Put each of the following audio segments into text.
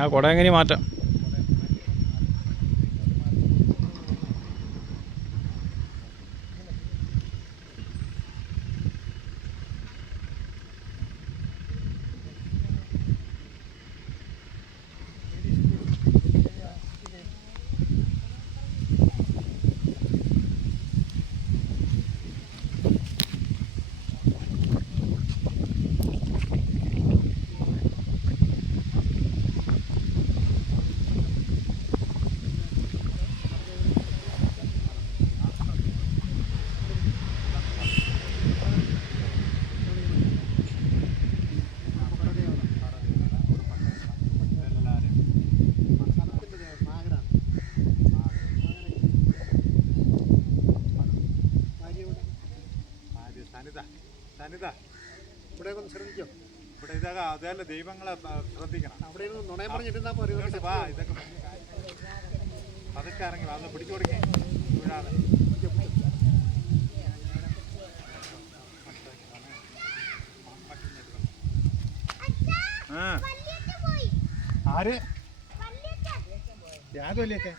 ആ കുട എങ്ങനെ മാറ്റാം. ഇവിടെ ഒന്ന് ശ്രദ്ധിച്ചോ. ഇവിടെ ഇതൊക്കെ അതേപോലെ ദൈവങ്ങളെ ശ്രദ്ധിക്കണം. അവിടെ നുണയം പറഞ്ഞിരുന്നാ പോരെ. ഇതൊക്കെ അതൊക്കെ ഇറങ്ങി അന്ന് പിടിച്ചു കൊടുക്കേ വീഴാതെ. ആര് യാതൊക്കെ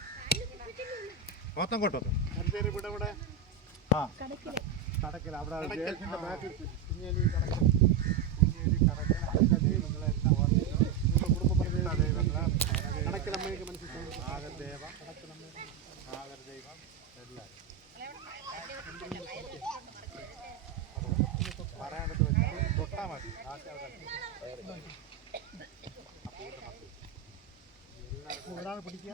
മൊത്തം കൊട്ടോ ഇവിടെ ഇവിടെ ആ കടക്കൽ അവിടെ കടക്കലമ്മയൊക്കെ മനസ്സിലായി. നാഗദേവം നാഗരദൈവം എല്ലാവരും പറയാനത്ത് വെച്ചാൽ തൊട്ടാൽ മതി. ഒരാൾ പിടിക്കുക.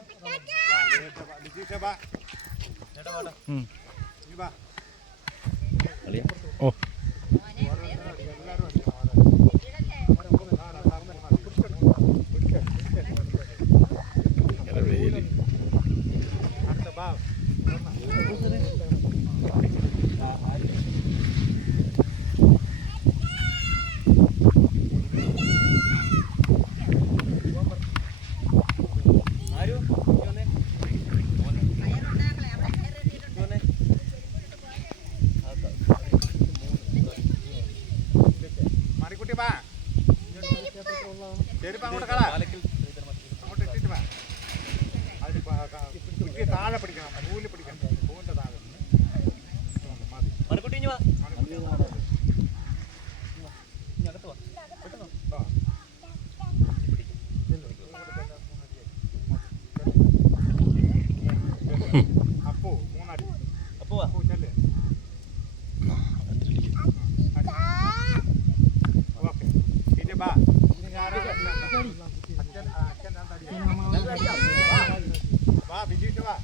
ഓ താഴെ പിടിക്കണം. പൂവിൽ പിടിക്കണം. പൂവിന്റെ താഴെ അപ്പോ മൂന്നടി അപ്പോ ചെല്ലേ. ഓക്കെ പിന്നെ ബാ വാ വിജയിച്ച് വാ.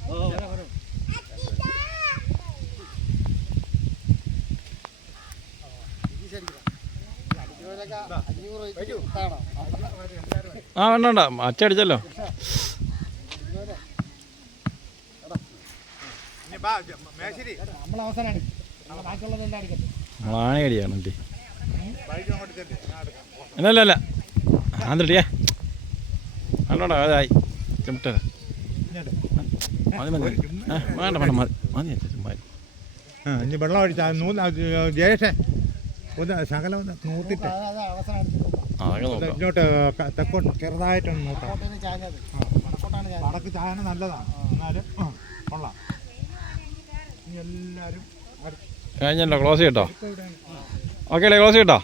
ആ വേണ്ട അച്ചടിച്ചല്ലോ. നമ്മളാണടിയാണ് അല്ലല്ല ആന്തടിയേ വേണ്ടോടാ അതായി ചുമട്ട മതി മതി വേണ്ട വേണ്ട മതി മതി മതി. ഇനി വെള്ളം ഒഴിച്ചാൽ ജയേഷേ ഒന്ന് ശകലം ഒന്ന് നൂത്തിട്ട് ഇങ്ങോട്ട് തെക്കോട്ട് ചെറുതായിട്ടൊന്ന് നൂത്താം. വടക്ക് ചായന നല്ലതാണ്. എന്നാലും കൊള്ളാം. ഇനി എല്ലാവരും കഴിഞ്ഞല്ലോ ക്ലോസ് ചെയ്യട്ടോ. ഓക്കെ അല്ലേ ക്ലോസ് ചെയ്യട്ടോ.